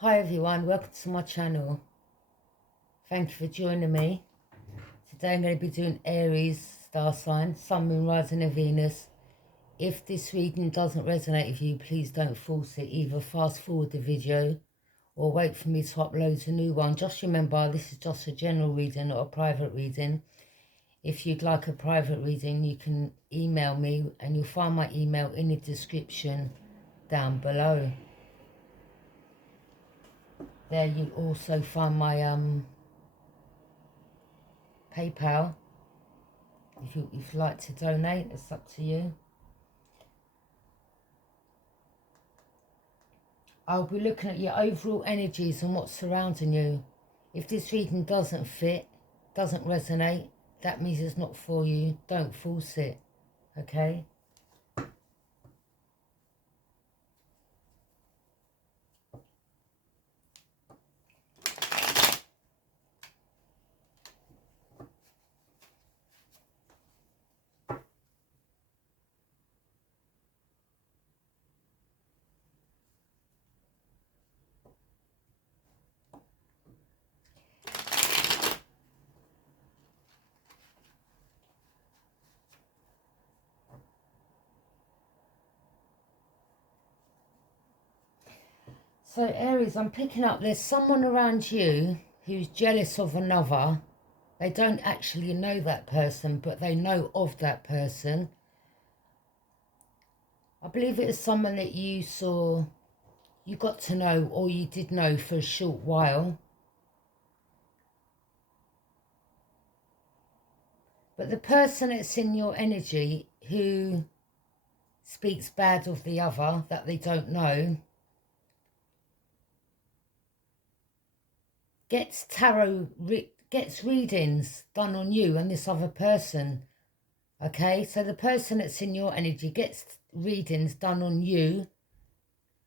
Hi everyone, welcome to my channel. Thank you for joining me. Today I'm going to be doing Aries star sign, Sun, Moon, Rising and Venus. If this reading doesn't resonate with you, please don't force it. Either fast forward the video or wait for me to upload a new one. Just remember, this is just a general reading, not a private reading. If you'd like a private reading, you can email me and you'll find my email in the description down below. There you also find my PayPal. If you'd like to donate, it's up to you. I'll be looking at your overall energies and what's surrounding you. If this reading doesn't fit, doesn't resonate, that means it's not for you. Don't force it, okay? So Aries, I'm picking up there's someone around you who's jealous of another. They don't actually know that person, but they know of that person. I believe it is someone that you saw, you got to know, or you did know for a short while. But the person that's in your energy who speaks bad of the other that they don't know gets gets readings done on you and this other person. Okay, so the person that's in your energy gets readings done on you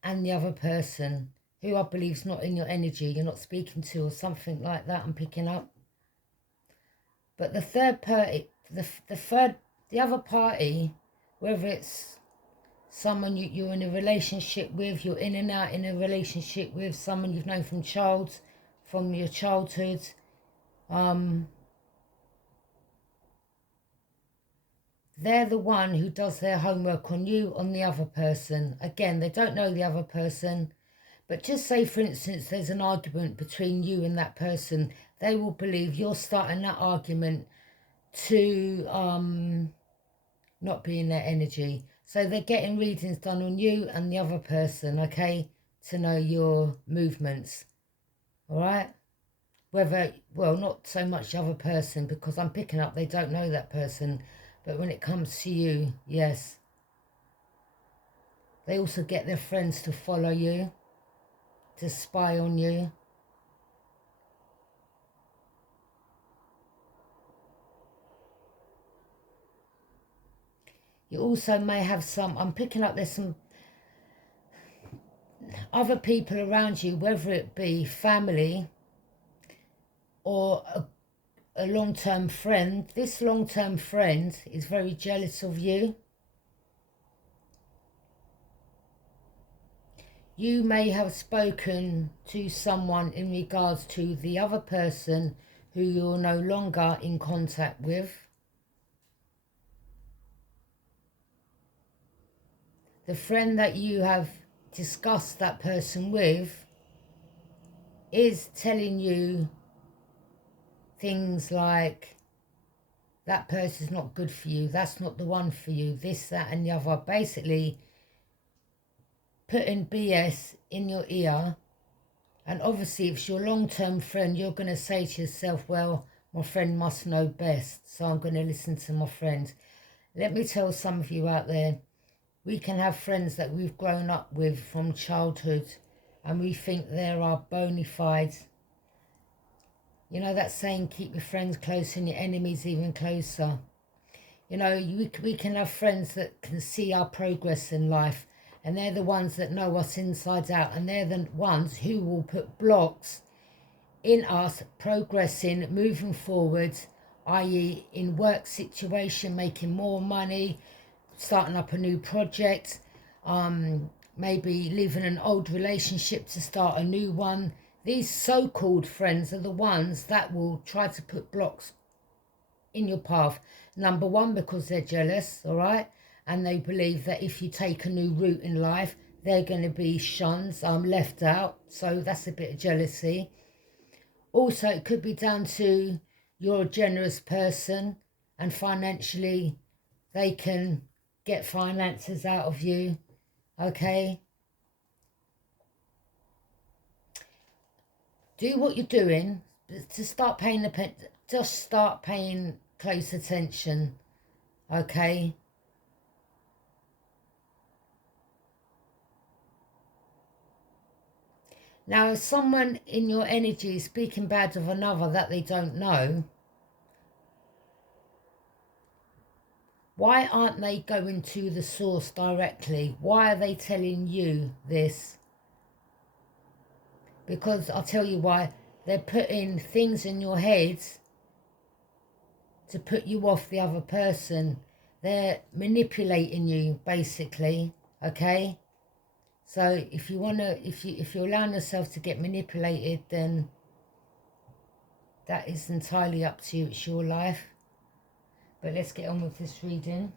and the other person who I believe is not in your energy, you're not speaking to, or something like that. I'm picking up. But the third party, the other party, whether it's someone you're in a relationship with, you're in and out in a relationship with, someone you've known from your childhood, they're the one who does their homework on you, on the other person. Again, they don't know the other person, but just say, for instance, there's an argument between you and that person. They will believe you're starting that argument to not be in their energy. So they're getting readings done on you and the other person, okay, to know your movements, all right? Whether, well, not so much the other person, because I'm picking up they don't know that person, but when it comes to you, yes. They also get their friends to follow you, to spy on you. You also may have some, I'm picking up there's some other people around you, whether it be family or a long-term friend. This long-term friend is very jealous of you. You may have spoken to someone in regards to the other person who you're no longer in contact with. The friend that you have discussed that person with is telling you things like, that person's not good for you, that's not the one for you, this, that and the other. Basically putting BS in your ear. And obviously if it's your long-term friend, you're going to say to yourself, well, my friend must know best, so I'm going to listen to my friend. Let me tell some of you out there, we can have friends that we've grown up with from childhood and we think they're our bona fides. You know that saying, keep your friends close and your enemies even closer. You know, we can have friends that can see our progress in life, and they're the ones that know us inside out, and they're the ones who will put blocks in us progressing, moving forward, i.e. in work situation, making more money, starting up a new project, maybe leaving an old relationship to start a new one. These so-called friends are the ones that will try to put blocks in your path. Number one, because they're jealous, all right? And they believe that if you take a new route in life, they're going to be shunned, left out. So that's a bit of jealousy. Also, it could be down to you're a generous person and financially they can get finances out of you, okay? Do what you're doing to start paying just start paying close attention, okay? Now, if someone in your energy is speaking bad of another that they don't know, why aren't they going to the source directly? Why are they telling you this? Because I'll tell you why. They're putting things in your head to put you off the other person. They're manipulating you, basically, okay? So if you wanna, if you're allowing yourself to get manipulated, then that is entirely up to you. It's your life. But let's get on with this reading.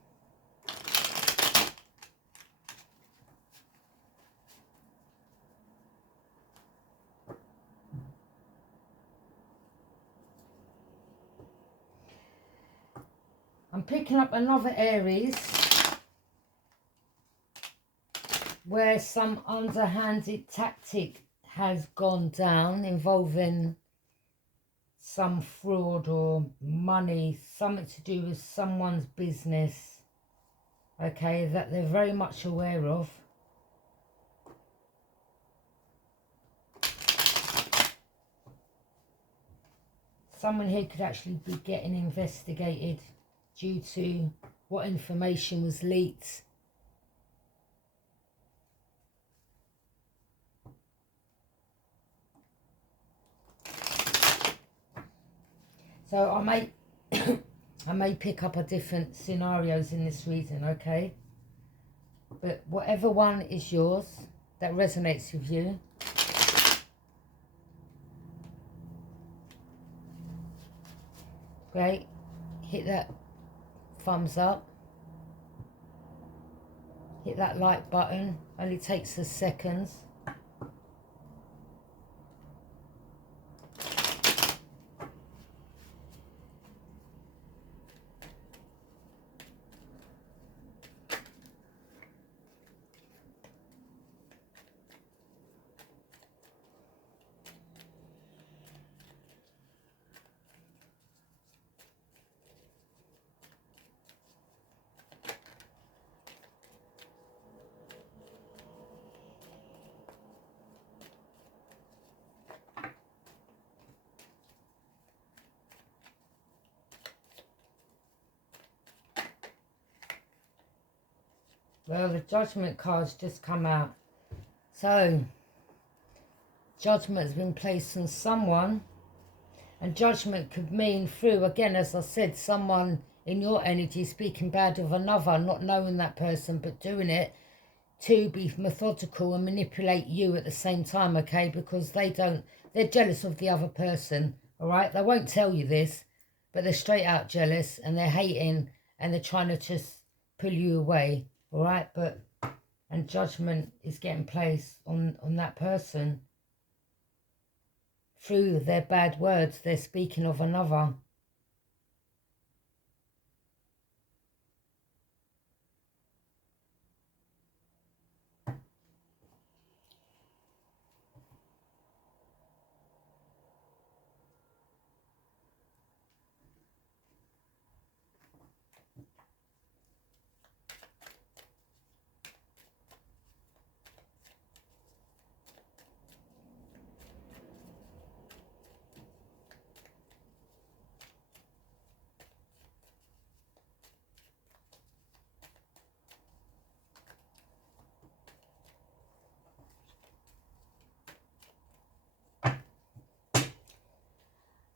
I'm picking up another Aries where some underhanded tactic has gone down involving some fraud or money, something to do with someone's business, okay, that they're very much aware of. Someone here could actually be getting investigated due to what information was leaked. So I may pick up a different scenarios in this reading, okay? But whatever one is yours that resonates with you, great. Hit that thumbs up. Hit that like button. Only takes us seconds. Well, the Judgment card's just come out. So, judgment has been placed on someone. And judgment could mean through, again, as I said, someone in your energy speaking bad of another, not knowing that person, but doing it to be methodical and manipulate you at the same time, okay? Because they're jealous of the other person, all right? They won't tell you this, but they're straight out jealous and they're hating and they're trying to just pull you away, all right? And judgment is getting placed on that person through their bad words. They're speaking of another.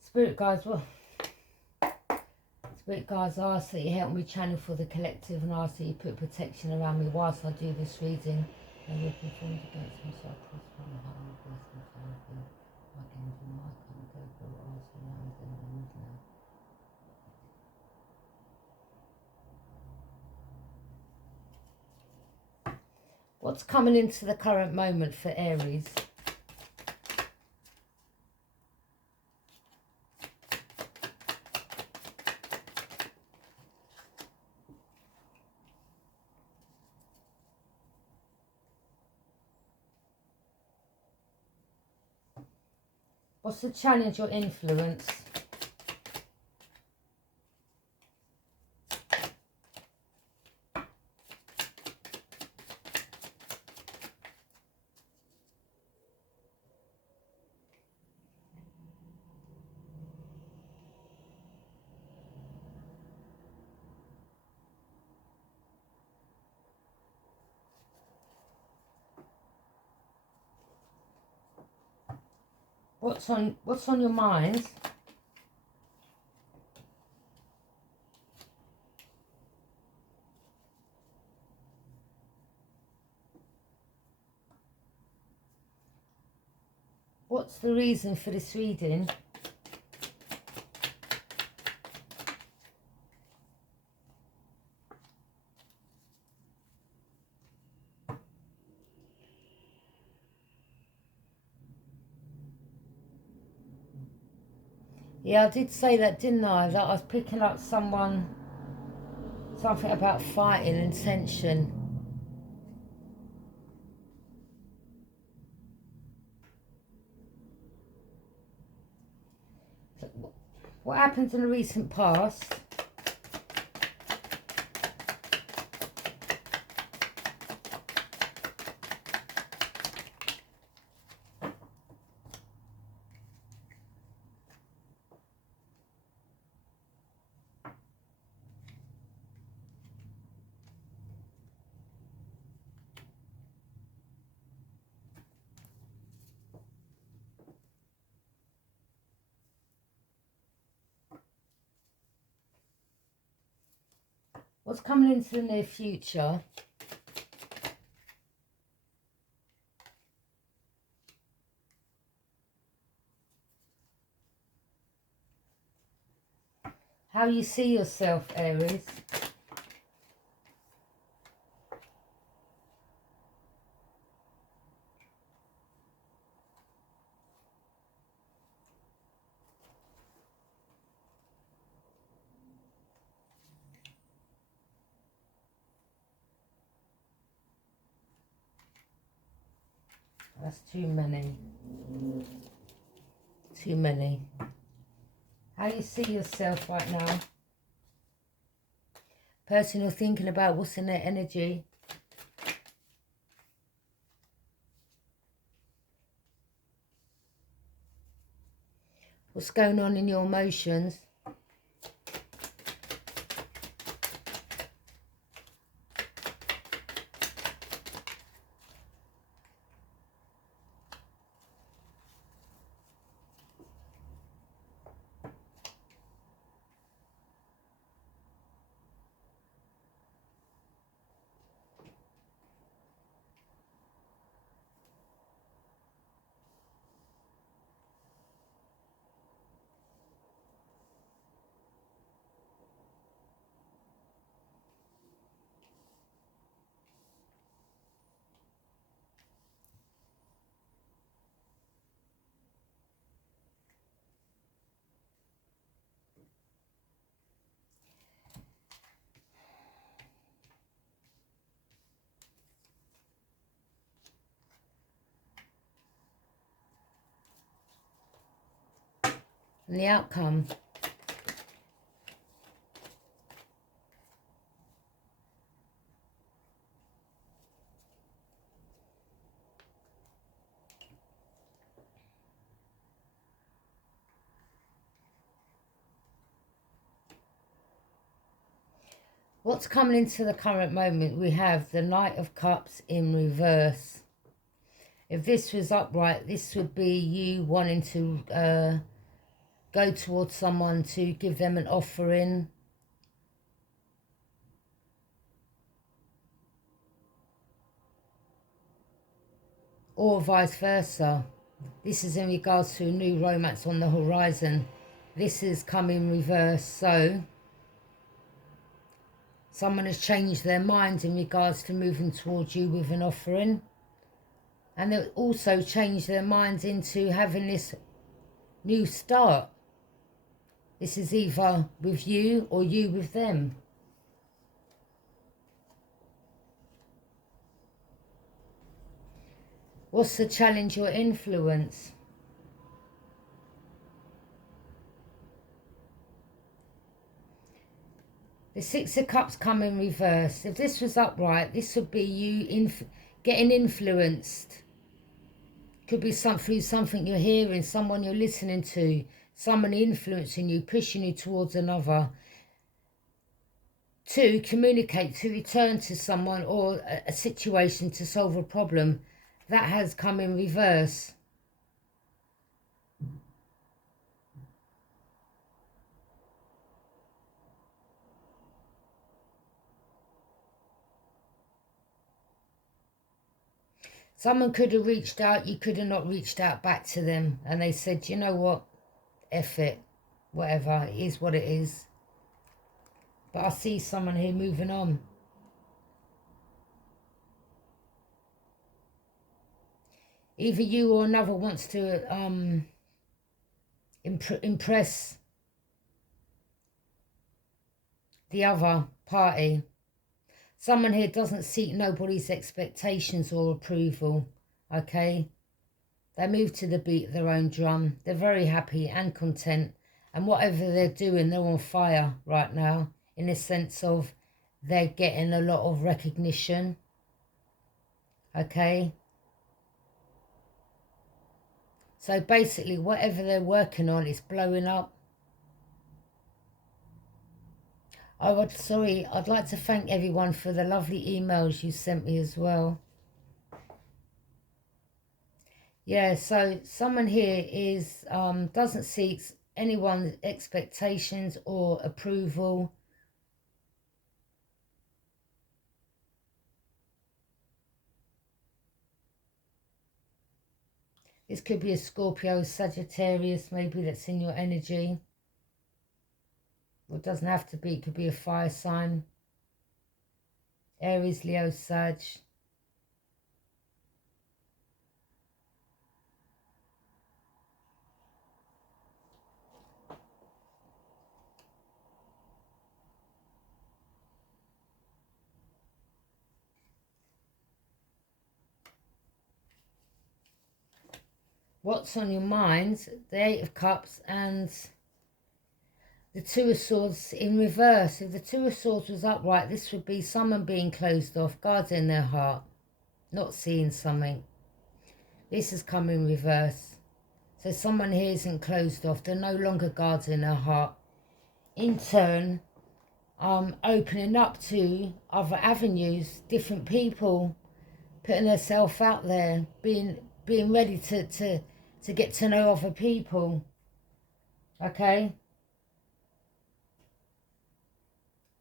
Spirit guides, I ask that you help me channel for the collective and I ask that you put protection around me whilst I do this reading. A weapon formed against me shall prosper, and harm will blessing shall be. My kingdom, my conquer, for all surrounds and rules now. What's coming into the current moment for Aries? What's the challenge or influence? What's on your mind? What's the reason for this reading? Yeah, I did say that, didn't I? That I was picking up something about fighting and tension. So, what happened in the recent past? What's coming into the near future? How you see yourself, Aries? That's too many. Too many. How you see yourself right now? Person you're thinking about, what's in their energy? What's going on in your emotions? And the outcome? What's coming into the current moment? We have the Knight of Cups in reverse. If this was upright, this would be you wanting to go towards someone to give them an offering. or vice versa. This is in regards to a new romance on the horizon. This is come in reverse, so someone has changed their mind in regards to moving towards you with an offering. And they've also changed their minds into having this new start. This is either with you or you with them. What's the challenge or influence? The Six of Cups come in reverse. If this was upright, this would be you getting influenced. Could be through something you're hearing, someone you're listening to, someone influencing you, pushing you towards another. To communicate, to return to someone or a situation to solve a problem. That has come in reverse. Someone could have reached out, you could have not reached out back to them. And they said, you know what, F it, whatever, it is what it is. But I see someone here moving on. Either you or another wants to impress the other party. Someone here doesn't seek nobody's expectations or approval, okay? They move to the beat of their own drum. They're very happy and content. And whatever they're doing, they're on fire right now, in the sense of they're getting a lot of recognition, okay? So basically, whatever they're working on is blowing up. I'd like to thank everyone for the lovely emails you sent me as well. Yeah, so someone here is doesn't seek anyone's expectations or approval. This could be a Scorpio, Sagittarius, maybe, that's in your energy. Well, it doesn't have to be. It could be a fire sign. Aries, Leo, Sag. What's on your mind? The Eight of Cups and the Two of Swords in reverse. If the Two of Swords was upright, this would be someone being closed off, guarding their heart, not seeing something. This has come in reverse. So someone here isn't closed off. They're no longer guarding their heart. In turn, opening up to other avenues, different people, putting themselves out there, being ready to get to know other people. Okay?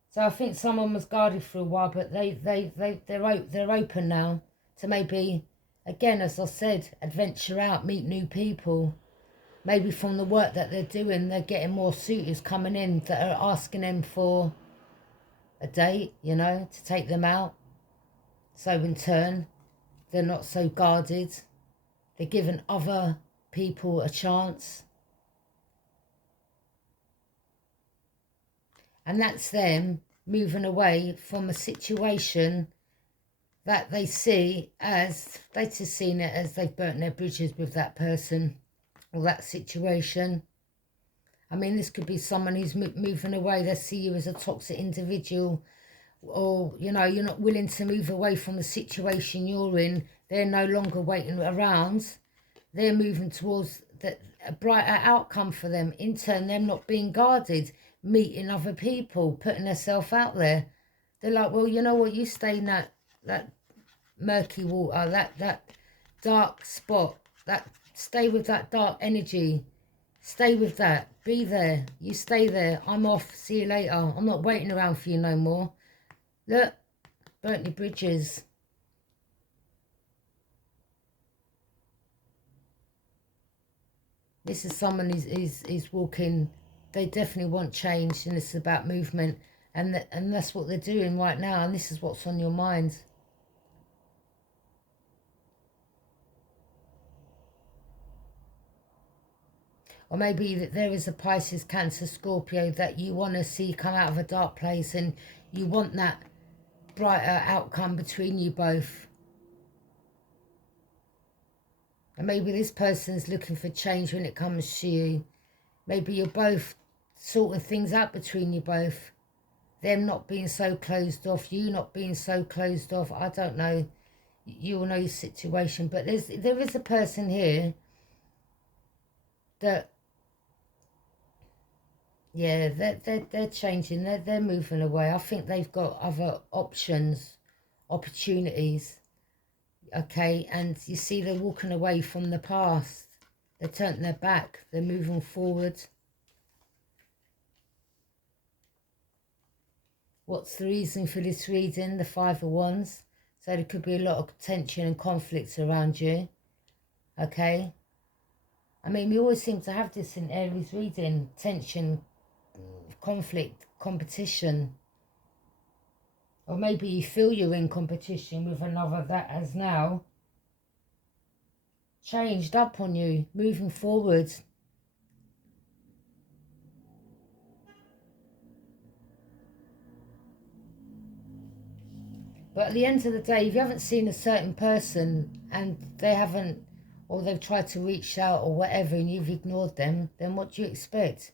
So I think someone was guarded for a while, but they're open now to maybe, again, as I said, adventure out, meet new people. Maybe from the work that they're doing, they're getting more suitors coming in that are asking them for a date, you know, to take them out. So in turn, they're not so guarded. They're giving other people a chance. And that's them moving away from a situation that they see as, they've just seen it as they've burnt their bridges with that person or that situation. I mean, this could be someone who's moving away. They see you as a toxic individual, or, you know, you're not willing to move away from the situation you're in. They're no longer waiting around. They're moving towards a brighter outcome for them. In turn, them not being guarded, meeting other people, putting themselves out there. They're like, well, you know what, you stay in that murky water, that dark spot, stay with that dark energy. Stay with that. Be there. You stay there. I'm off. See you later. I'm not waiting around for you no more. Look, burnt your bridges. This is someone is walking. They definitely want change, and it's about movement, and that's what they're doing right now, and this is what's on your mind. Or maybe that there is a Pisces, Cancer, Scorpio that you want to see come out of a dark place, and you want that brighter outcome between you both. And maybe this person's looking for change when it comes to you. Maybe you're both sorting things out between you both. Them not being so closed off, you not being so closed off. I don't know. You will know your situation. But there is a person here that, yeah, they're changing. They're moving away. I think they've got other options, opportunities. Okay, and you see they're walking away from the past. They're turning their back. They're moving forward. What's the reason for this reading? The Five of Wands. So there could be a lot of tension and conflict around you. Okay. I mean, we always seem to have this in Aries reading. Tension, conflict, competition. Or maybe you feel you're in competition with another that has now changed up on you, moving forward. But at the end of the day, if you haven't seen a certain person and they haven't, or they've tried to reach out or whatever, and you've ignored them, then what do you expect?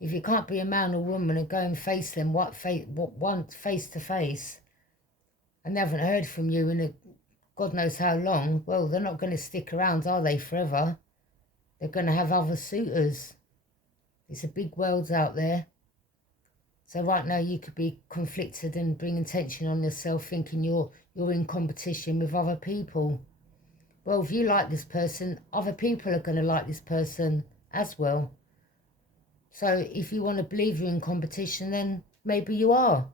If you can't be a man or woman and go and face them, face to face, and they haven't heard from you in God knows how long, well, they're not going to stick around, are they, forever? They're going to have other suitors. It's a big world out there. So right now you could be conflicted and bringing tension on yourself, thinking you're in competition with other people. Well, if you like this person, other people are going to like this person as well. So if you want to believe you're in competition, then maybe you are.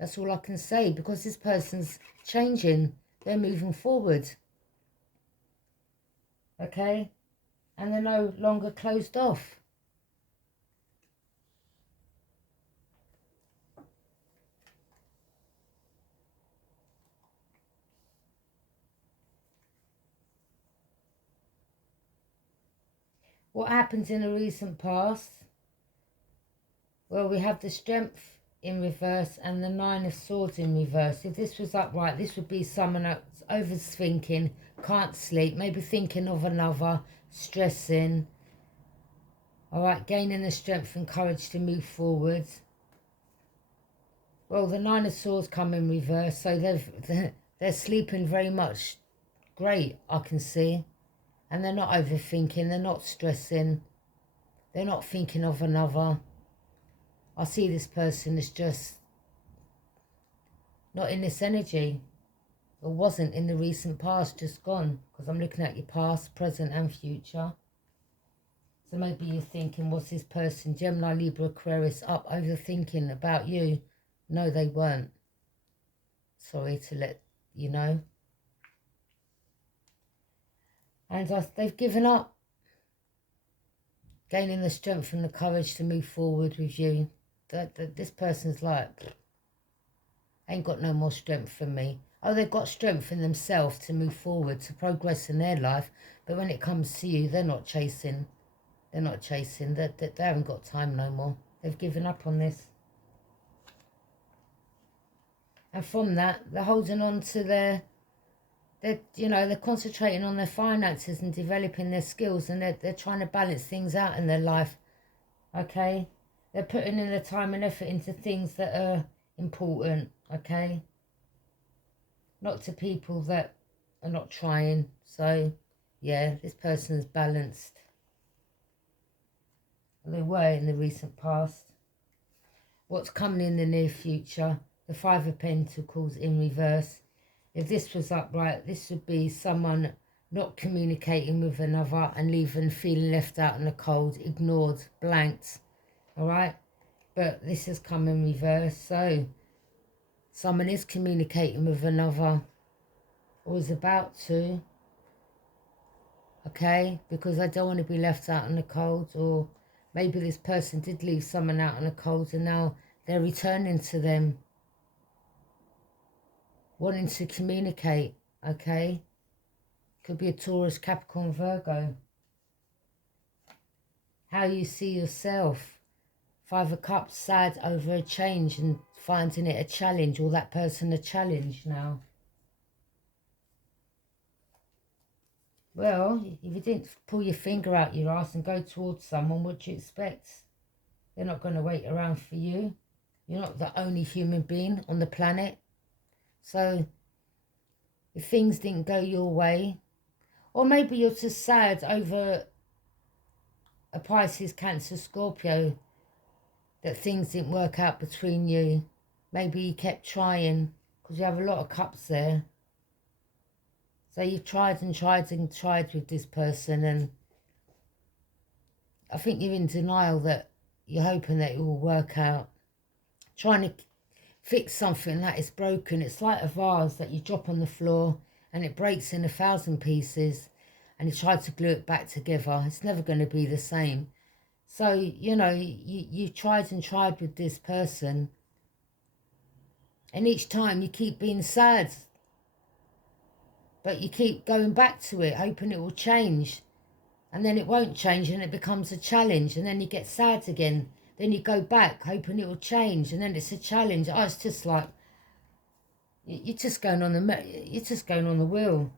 That's all I can say, because this person's changing. They're moving forward. Okay? And they're no longer closed off. What happened in the recent past? Well, we have the Strength in reverse and the Nine of Swords in reverse. If this was upright, this would be someone that's overthinking, can't sleep, maybe thinking of another, stressing. All right, gaining the strength and courage to move forward. Well, the Nine of Swords come in reverse, so they're sleeping very much great, I can see. And they're not overthinking, they're not stressing, they're not thinking of another. I see this person is just not in this energy, or wasn't in the recent past, just gone, because I'm looking at your past, present and future. So maybe you're thinking, what's this person, Gemini, Libra, Aquarius, up overthinking about you? No, they weren't. Sorry to let you know. And they've given up, gaining the strength and the courage to move forward with you. This person's like, ain't got no more strength for me. Oh, they've got strength in themselves to move forward, to progress in their life. But when it comes to you, they're not chasing. They're not chasing. They haven't got time no more. They've given up on this. And from that, they're holding on to they're concentrating on their finances and developing their skills, and they're trying to balance things out in their life. Okay? They're putting in the time and effort into things that are important, okay? Not to people that are not trying. So, yeah, this person's balanced. They were in the recent past. What's coming in the near future? The Five of Pentacles in reverse. If this was upright, this would be someone not communicating with another and leaving, feeling left out in the cold, ignored, blanked. All right? But this has come in reverse. So someone is communicating with another, or is about to. okay? Because I don't want to be left out in the cold, or maybe this person did leave someone out in the cold and now they're returning to them, wanting to communicate, okay? Could be a Taurus, Capricorn, Virgo. How you see yourself. Five of Cups, sad over a change and finding it a challenge, or that person a challenge now. Well, if you didn't pull your finger out your ass and go towards someone, what do you expect? They're not going to wait around for you. You're not the only human being on the planet. So, if things didn't go your way, or maybe you're just sad over a Pisces, Cancer, Scorpio, that things didn't work out between you. Maybe you kept trying, because you have a lot of cups there. So you've tried and tried and tried with this person, and I think you're in denial that you're hoping that it will work out. Trying to fix something that is broken. It's like a vase that you drop on the floor and it breaks in 1,000 pieces, and you try to glue it back together. It's never going to be the same. So, you know, you tried and tried with this person, and each time you keep being sad, but you keep going back to it, hoping it will change. And then it won't change and it becomes a challenge. And then you get sad again. Then you go back, hoping it will change. And then it's a challenge. Oh, it's just like, you're just going on the wheel.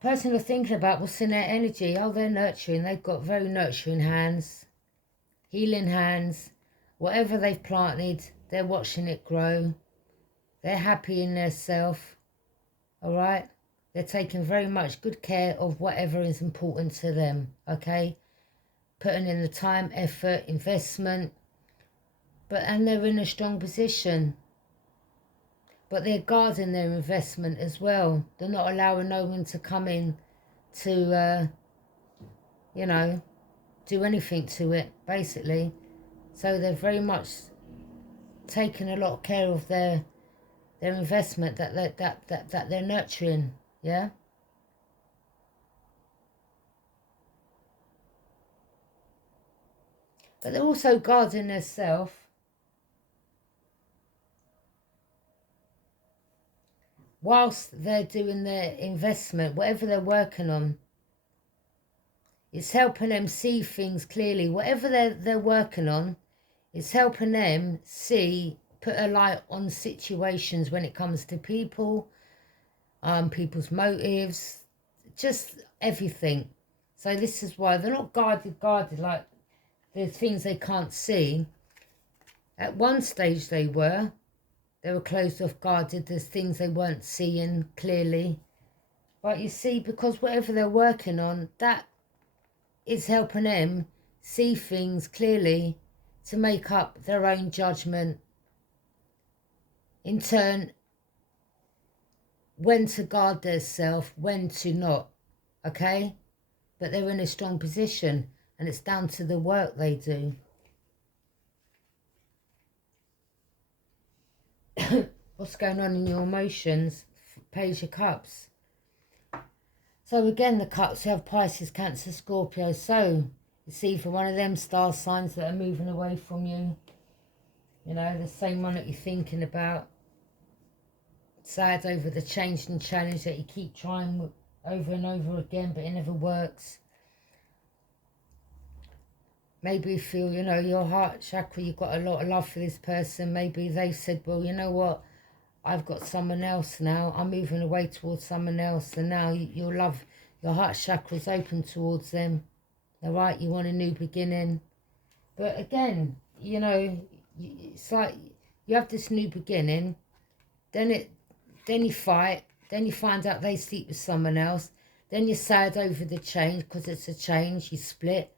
Person you're thinking about, what's in their energy? Oh, they're nurturing. They've got very nurturing hands, healing hands. Whatever they've planted, they're watching it grow. They're happy in their self, all right? They're taking very much good care of whatever is important to them, okay? Putting in the time, effort, investment, and they're in a strong position. But they're guarding their investment as well. They're not allowing no one to come in to, you know, do anything to it, basically. So they're very much taking a lot of care of their investment that they're nurturing, yeah? But they're also guarding themselves. Whilst they're doing their investment, whatever they're working on, it's helping them see things clearly. Whatever they're working on, it's helping them see, put a light on situations when it comes to people, people's motives, just everything. So this is why they're not guarded like the things they can't see. At one stage they were closed off, guarded. There's things they weren't seeing clearly. But you see, because whatever they're working on, that is helping them see things clearly to make up their own judgment. In turn, when to guard themselves, when to not, okay? But they're in a strong position, and it's down to the work they do. What's going on in your emotions? Page of Cups. So again, the Cups, you have Pisces, Cancer, Scorpio. So it's either one of them star signs that are moving away from you. You know, the same one that you're thinking about. Sad over the change and challenge that you keep trying over and over again, but it never works. Maybe you feel, you know, your heart chakra, you've got a lot of love for this person. Maybe they said, well, you know what? I've got someone else now. I'm moving away towards someone else. And now your love, your heart chakra is open towards them. All right? You want a new beginning. But again, you know, it's like you have this new beginning. Then you fight. Then you find out they sleep with someone else. Then you're sad over the change because it's a change. You split.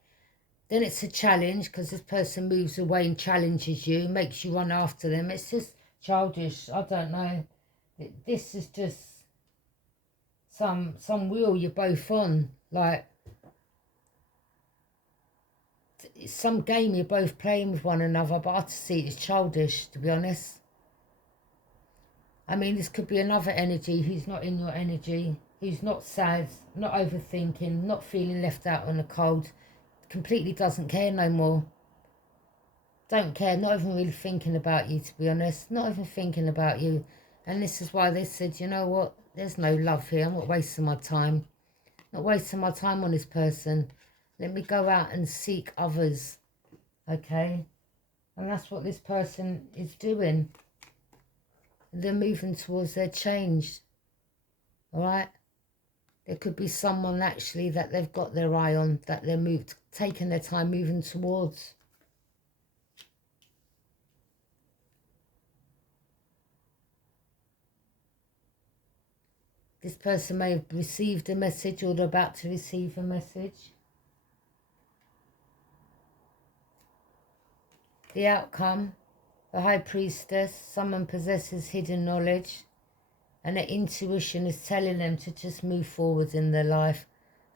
Then it's a challenge because this person moves away and challenges you, makes you run after them. It's just childish. I don't know. This is just some wheel you're both on. Like, it's some game you're both playing with one another, but I see it as childish, to be honest. I mean, this could be another energy who's not in your energy, who's not sad, not overthinking, not feeling left out on the cold, completely doesn't care no more. Don't care, not even really thinking about you, to be honest, not even thinking about you. And this is why they said, you know what, there's no love here, I'm not wasting my time. Not wasting my time on this person. Let me go out and seek others, okay? And that's what this person is doing. They're moving towards their change, all right? There could be someone actually that they've got their eye on, that they're taking their time moving towards. This person may have received a message or they're about to receive a message. The outcome, the High Priestess, someone possesses hidden knowledge and their intuition is telling them to just move forward in their life.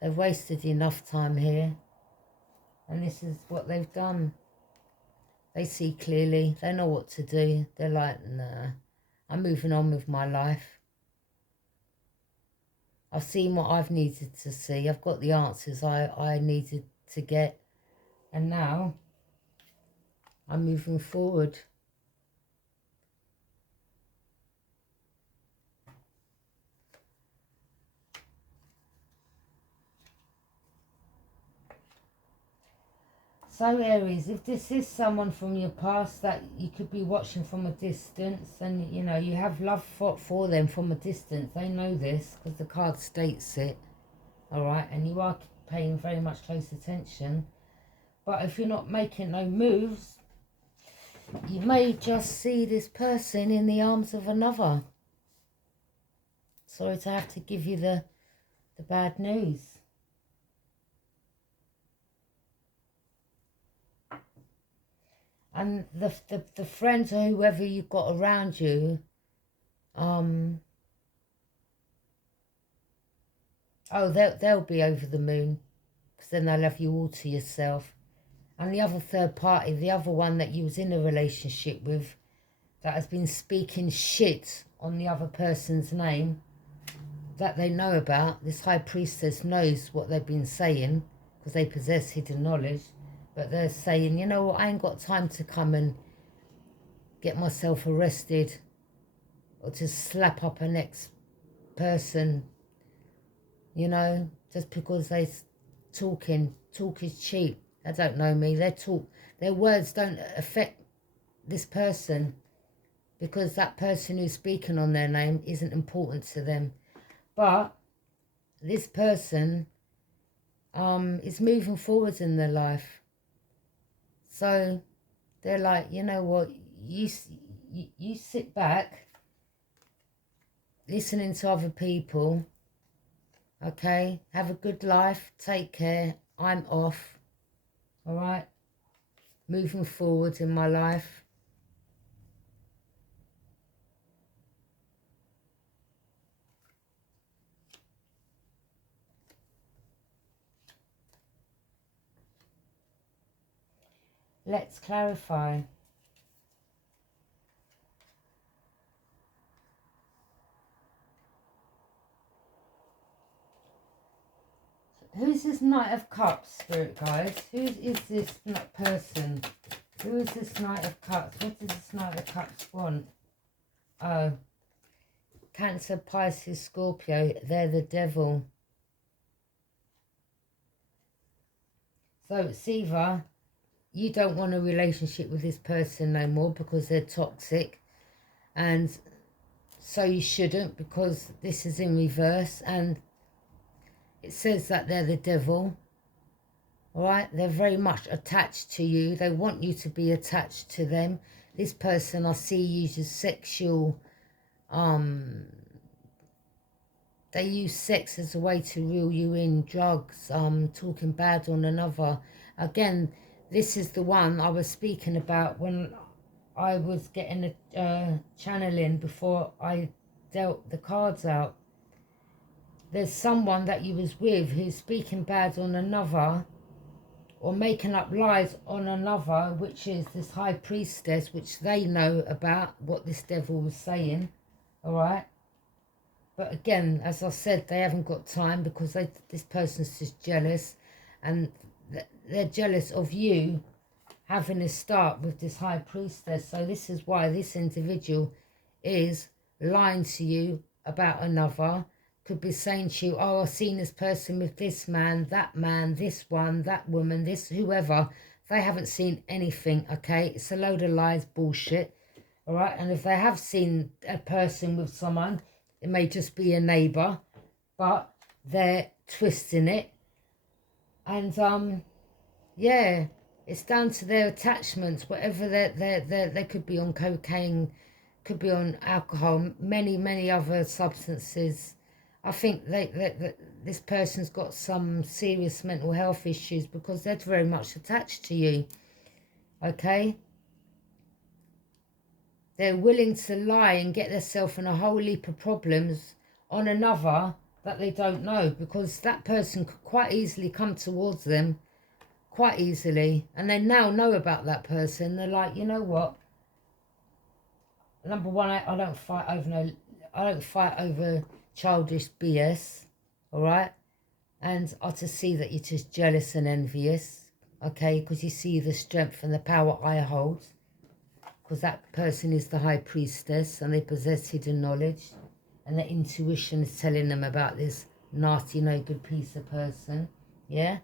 They've wasted enough time here. And this is what they've done. They see clearly. They know what to do. They're like, nah, I'm moving on with my life. I've seen what I've needed to see. I've got the answers I needed to get. And now I'm moving forward. So Aries, if this is someone from your past that you could be watching from a distance, and you know you have love for them from a distance, they know this because the card states it, all right, and you are paying very much close attention. But if you're not making no moves, you may just see this person in the arms of another. Sorry to have to give you the bad news. And the friends or whoever you've got around you, oh, they'll be over the moon, because then they'll have you all to yourself. And the other third party, the other one that you was in a relationship with, that has been speaking shit on the other person's name, that they know about, this High Priestess knows what they've been saying, because they possess hidden knowledge. But they're saying, you know what, I ain't got time to come and get myself arrested or to slap up a next person, you know, just because they talk is cheap. They don't know me. Their words don't affect this person because that person who's speaking on their name isn't important to them. But this person is moving forward in their life. So they're like, you know what, you sit back, listening to other people, okay? Have a good life, take care, I'm off, all right? Moving forward in my life. Let's clarify. Who's this Knight of Cups, Spirit guys? Who is this person? Who is this Knight of Cups? What does this Knight of Cups want? Oh, Cancer, Pisces, Scorpio. They're the devil. So it's either you don't want a relationship with this person no more because they're toxic, and so you shouldn't, because this is in reverse and it says that they're the devil. All right, they're very much attached to you. They want you to be attached to them. This person I see uses sexual, they use sex as a way to reel you in, drugs, talking bad on another. Again, this is the one I was speaking about when I was getting a channeling before I dealt the cards out. There's someone that you was with who's speaking bad on another, or making up lies on another, which is this high priestess, which they know about what this devil was saying, all right? But again, as I said, they haven't got time because this person's just jealous, and they're jealous of you having a start with this high priestess. So this is why this individual is lying to you about another. Could be saying to you, oh, I've seen this person with this man, this one, that woman, this, whoever. They haven't seen anything, okay? It's a load of lies, bullshit, all right? And if they have seen a person with someone, it may just be a neighbour, but they're twisting it. And, yeah, it's down to their attachments, whatever they could be on cocaine, could be on alcohol, many other substances. I think this person's got some serious mental health issues because they're very much attached to you, okay? They're willing to lie and get themselves in a whole heap of problems on another that they don't know, because that person could quite easily come towards them, quite easily, and they now know about that person. They're like, you know what? Number one, I don't fight over childish BS, all right? And I just see that you're just jealous and envious, okay? Because you see the strength and the power I hold, because that person is the high priestess and they possess hidden knowledge, and their intuition is telling them about this nasty, no good piece of person, yeah?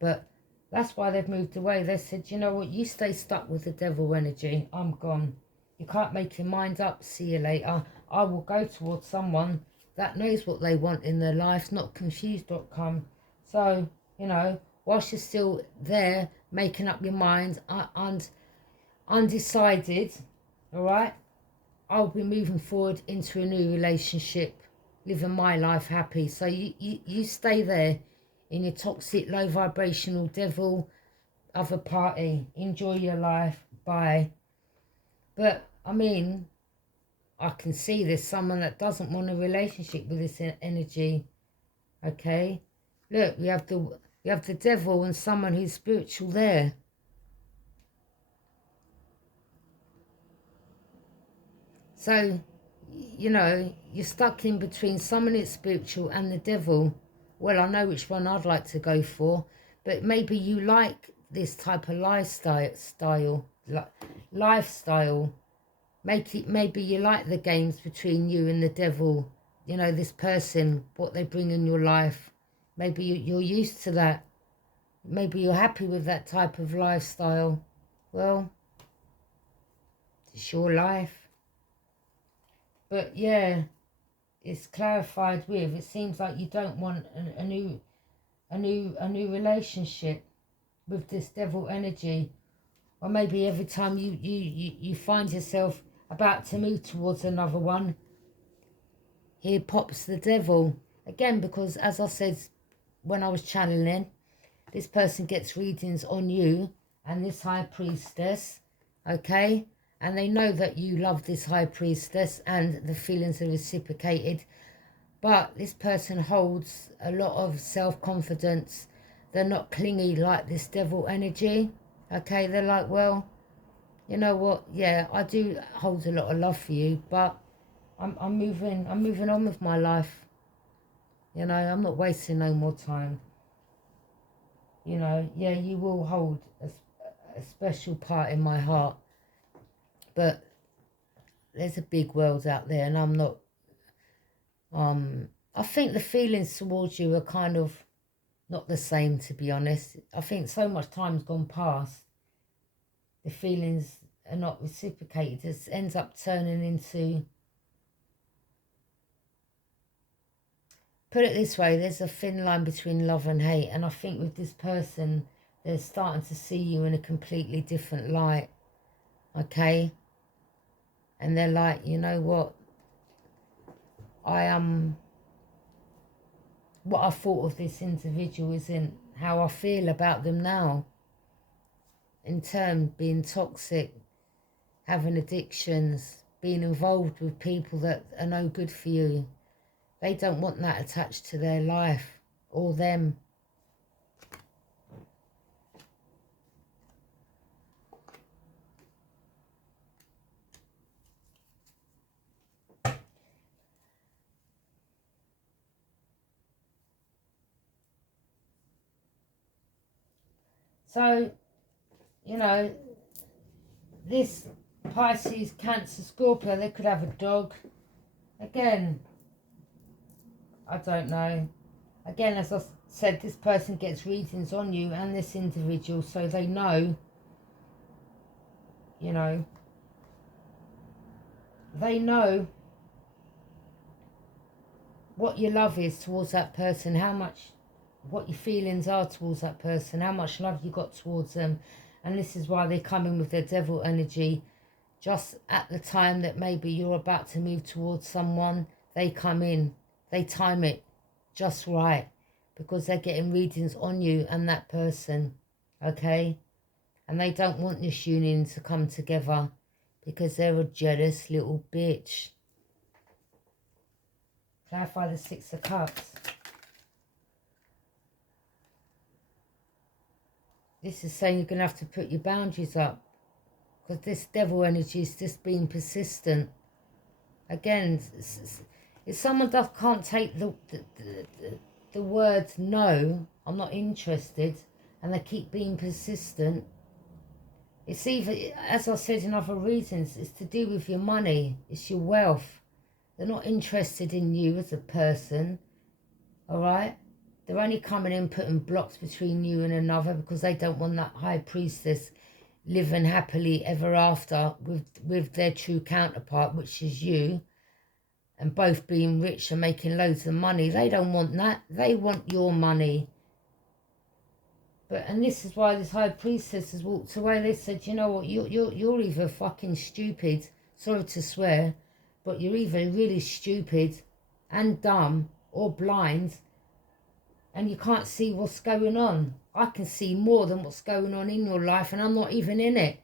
But that's why they've moved away. They said, you know what, you stay stuck with the devil energy. I'm gone. You can't make your mind up. See you later. I will go towards someone that knows what they want in their life, not confused.com. So, you know, whilst you're still there, making up your mind, and undecided, all right, I'll be moving forward into a new relationship, living my life happy. So you stay there in your toxic, low vibrational devil other party. Enjoy your life. Bye. But, I mean, I can see there's someone that doesn't want a relationship with this energy. Okay? Look, we have the devil and someone who's spiritual there. So, you know, you're stuck in between someone who's spiritual and the devil. Well, I know which one I'd like to go for, but maybe you like this type of lifestyle. Maybe you like the games between you and the devil. You know, this person, what they bring in your life. Maybe you're used to that. Maybe you're happy with that type of lifestyle. Well, it's your life. But yeah, it's clarified with, it seems like you don't want a new relationship with this devil energy. Or maybe every time you find yourself about to move towards another one, here pops the devil. Again, because as I said when I was channeling, this person gets readings on you and this high priestess, okay? And they know that you love this high priestess and the feelings are reciprocated. But this person holds a lot of self-confidence. They're not clingy like this devil energy, okay? They're like, well, you know what? Yeah, I do hold a lot of love for you, but I'm moving on with my life. You know, I'm not wasting no more time. You know, yeah, you will hold a special part in my heart, but there's a big world out there, and I'm not. I think the feelings towards you are kind of not the same, to be honest. I think so much time's gone past. The feelings are not reciprocated. It ends up turning into. Put it this way, there's a thin line between love and hate, and I think with this person, they're starting to see you in a completely different light, okay? And they're like, you know what? What I thought of this individual isn't how I feel about them now. In turn, being toxic, having addictions, being involved with people that are no good for you. They don't want that attached to their life or them. So, you know, this Pisces, Cancer, Scorpio, they could have a dog. Again, I don't know. Again, as I said, this person gets readings on you and this individual, so they know, you know, they know what your love is towards that person, how much, what your feelings are towards that person, how much love you got towards them. And this is why they come in with their devil energy. Just at the time that maybe you're about to move towards someone, they come in. They time it just right because they're getting readings on you and that person, okay? And they don't want this union to come together because they're a jealous little bitch. Clarify the Six of Cups. This is saying you're going to have to put your boundaries up because this devil energy is just being persistent. Again, if someone can't take the word no, I'm not interested, and they keep being persistent, it's either, as I said in other reasons, it's to do with your money, it's your wealth. They're not interested in you as a person, all right? They're only coming in putting blocks between you and another because they don't want that high priestess living happily ever after with their true counterpart, which is you, and both being rich and making loads of money. They don't want that. They want your money. And this is why this high priestess has walked away. They said, you know what, you're either fucking stupid, sorry to swear, but you're either really stupid and dumb or blind, and you can't see what's going on. I can see more than what's going on in your life, and I'm not even in it.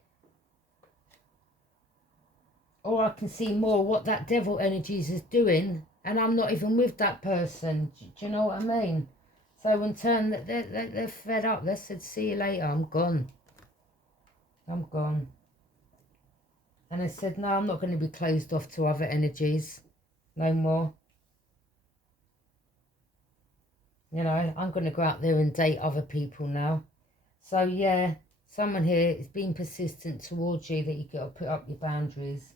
Or I can see more what that devil energies is doing, and I'm not even with that person. Do you know what I mean? So in turn, they're fed up. They said, see you later, I'm gone. I'm gone. And I said, no, I'm not going to be closed off to other energies. No more. You know, I'm going to go out there and date other people now. So yeah, someone here is being persistent towards you that you got to put up your boundaries.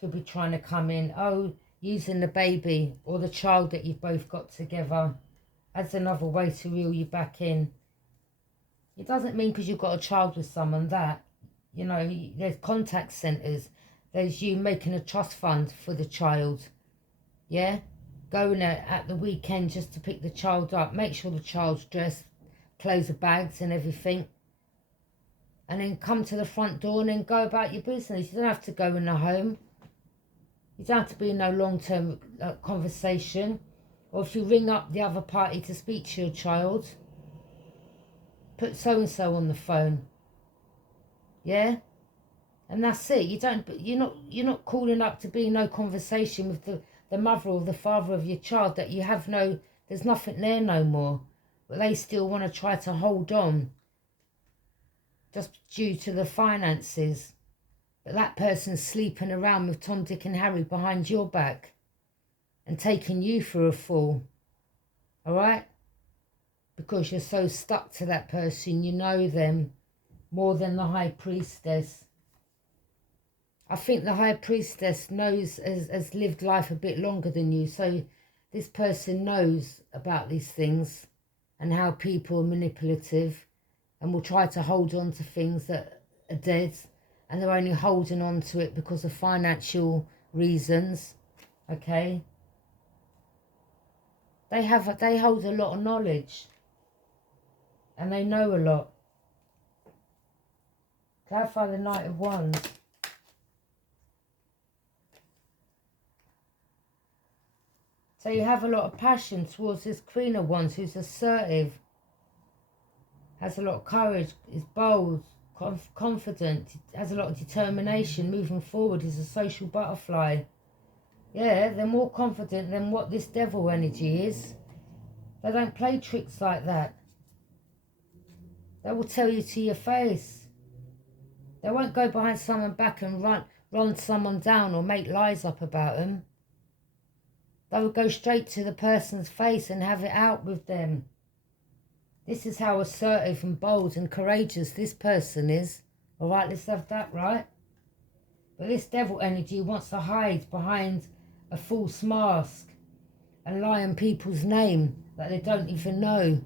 Could be trying to come in, using the baby or the child that you've both got together as another way to reel you back in. It doesn't mean because you've got a child with someone that, you know, there's contact centres. There's you making a trust fund for the child. Yeah? Going at the weekend just to pick the child up. Make sure the child's dressed, close the bags and everything. And then come to the front door and then go about your business. You don't have to go in the home. You don't have to be in no long-term conversation. Or if you ring up the other party to speak to your child, put so-and-so on the phone. Yeah? And that's it. You're not calling up to be in no conversation with the mother or the father of your child that you have there's nothing there no more. But they still want to try to hold on just due to the finances. But that person's sleeping around with Tom, Dick and Harry behind your back and taking you for a fool. All right? Because you're so stuck to that person, you know them more than the high priestess. I think the high priestess has lived life a bit longer than you. So this person knows about these things and how people are manipulative and will try to hold on to things that are dead, and they're only holding on to it because of financial reasons. Okay? They hold a lot of knowledge and they know a lot. Clarify the Knight of Wands. So you have a lot of passion towards this Queen of Wands who's assertive, has a lot of courage, is bold, confident, has a lot of determination, moving forward, is a social butterfly. Yeah, they're more confident than what this devil energy is. They don't play tricks like that. They will tell you to your face. They won't go behind someone back and run someone down or make lies up about them. They will go straight to the person's face and have it out with them. This is how assertive and bold and courageous this person is. All right, let's have that right. But this devil energy wants to hide behind a false mask and lie on people's name that they don't even know.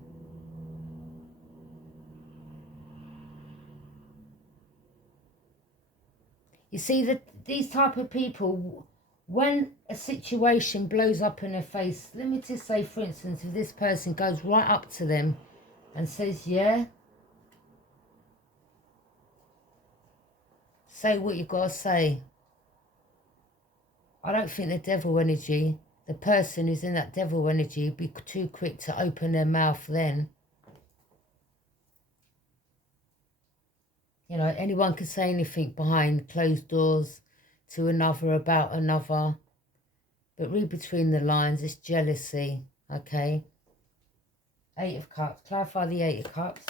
You see, that these type of people, when a situation blows up in their face, let me just say, for instance, if this person goes right up to them and says, yeah, say what you got to say. I don't think the devil energy, the person who's in that devil energy, would be too quick to open their mouth then. You know, anyone can say anything behind closed doors to another about another. But read between the lines, it's jealousy, okay? 8 of Cups. Clarify the 8 of Cups.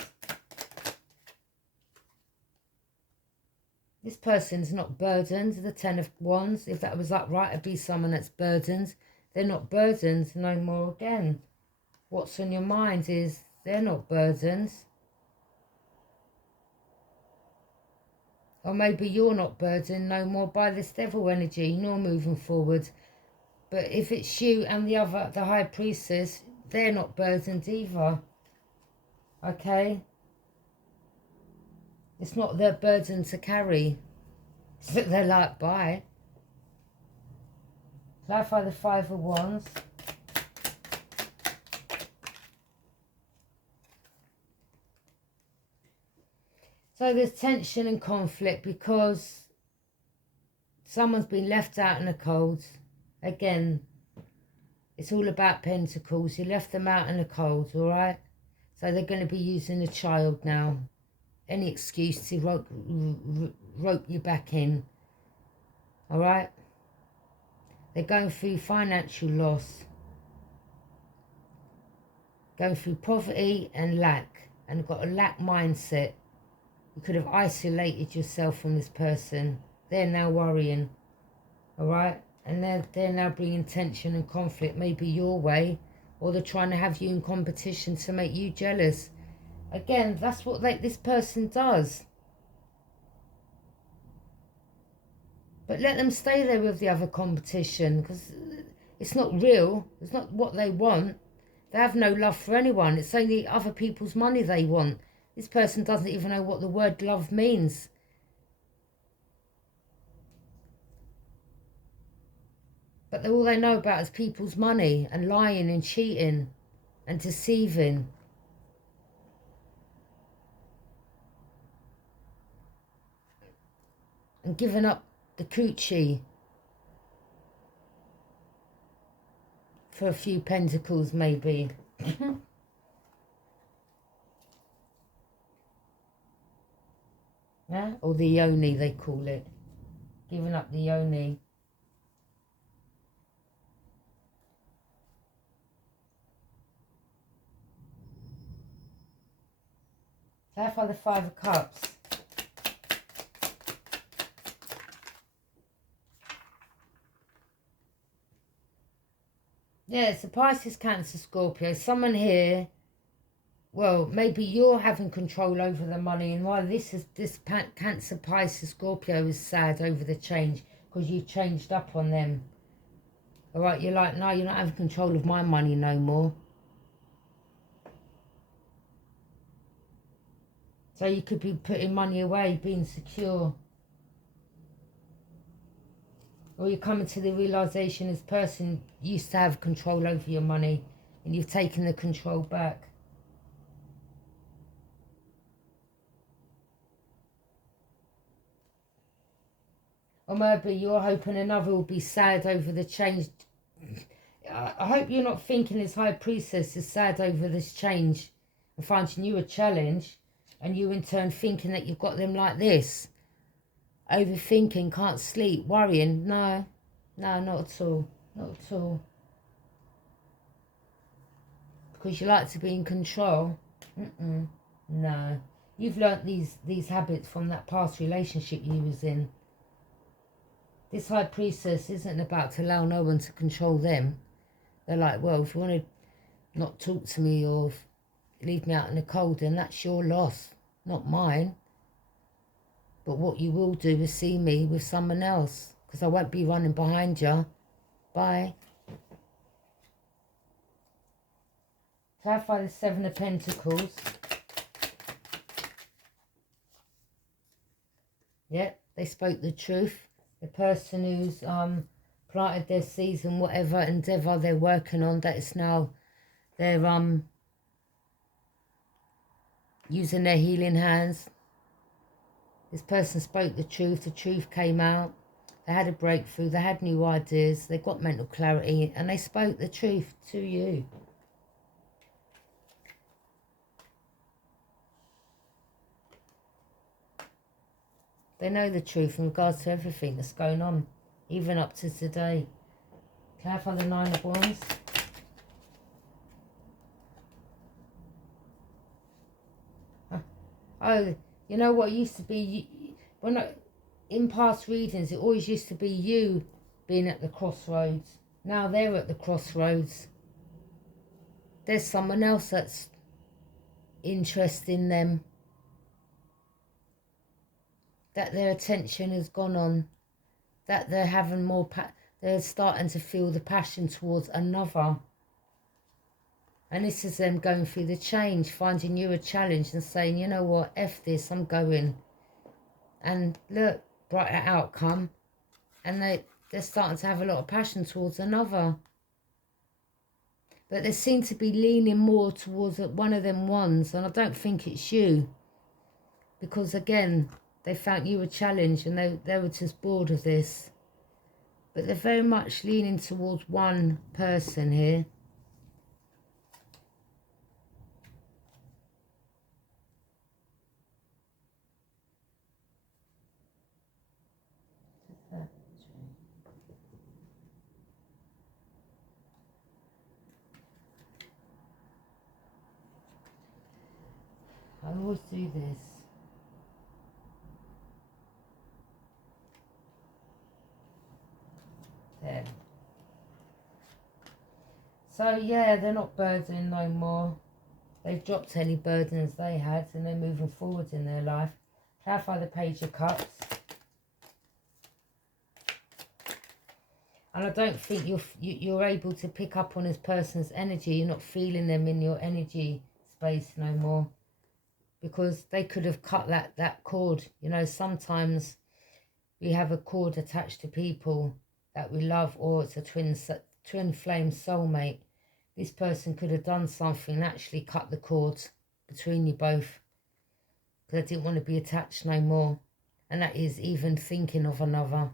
This person's not burdened. The 10 of Wands. If that was upright, it'd be someone that's burdened. They're not burdened no more again. What's on your mind is they're not burdened. Or maybe you're not burdened no more by this devil energy, nor moving forward. But if it's you and the other, the High Priestess, they're not burdened either. Okay? It's not their burden to carry. It's that they're like, bye. Clarify the 5 of Wands. So there's tension and conflict because someone's been left out in the cold. Again, it's all about pentacles. You left them out in the cold, all right? So they're going to be using a child now. Any excuse to rope you back in, all right? They're going through financial loss, going through poverty and lack, and got a lack mindset. You could have isolated yourself from this person. They're now worrying, all right? And they're now bringing tension and conflict, maybe your way, or they're trying to have you in competition to make you jealous. Again, that's what this person does. But let them stay there with the other competition, because it's not real. It's not what they want. They have no love for anyone. It's only other people's money they want. This person doesn't even know what the word love means. But all they know about is people's money and lying and cheating and deceiving. And giving up the coochie for a few pentacles, maybe. Yeah? Or the yoni, they call it. Giving up the yoni. Clarify the 5 of Cups. Yeah, it's a Pisces, Cancer, Scorpio. Someone here, well, maybe you're having control over the money, and why this Cancer, Pisces, Scorpio is sad over the change, because you've changed up on them. All right, you're like, no, you're not having control of my money no more. So you could be putting money away, being secure. Or you're coming to the realisation this person used to have control over your money and you've taken the control back. Or maybe you're hoping another will be sad over the change. I hope you're not thinking this High Priestess is sad over this change and finding you a challenge, and you in turn thinking that you've got them like this. Overthinking, can't sleep, worrying. No, not at all. Not at all. Because you like to be in control. No. You've learnt these habits from that past relationship you was in. This High Priestess isn't about to allow no one to control them. They're like, well, if you want to not talk to me, or leave me out in the cold, then that's your loss, not mine. But what you will do is see me with someone else, because I won't be running behind you. Bye. Clarify the Seven of Pentacles. Yep, they spoke the truth. The person who's planted their seeds in whatever endeavour they're working on, that is now they're using their healing hands. This person spoke the truth came out. They had a breakthrough, they had new ideas, they got mental clarity, and they spoke the truth to you. They know the truth in regards to everything that's going on, even up to today. Clarify the Nine of Wands. Oh, you know what used to be, in past readings, it always used to be you being at the crossroads. Now they're at the crossroads. There's someone else that's interested in them, that their attention has gone on, that they're having more, they're starting to feel the passion towards another. And this is them going through the change, finding you a challenge and saying, you know what, F this, I'm going. And look, brighter outcome. And they're starting to have a lot of passion towards another. But they seem to be leaning more towards one of them ones. And I don't think it's you. Because again, they found you a challenge and they were just bored of this. But they're very much leaning towards one person here. I always do this. There. So yeah, they're not burdening no more. They've dropped any burdens they had and they're moving forward in their life. Clarify the Page of Cups. And I don't think you're able to pick up on this person's energy. You're not feeling them in your energy space no more. Because they could have cut that cord. You know, sometimes we have a cord attached to people that we love, or it's a twin flame soulmate. This person could have done something and actually cut the cords between you both. Because they didn't want to be attached no more. And that is even thinking of another.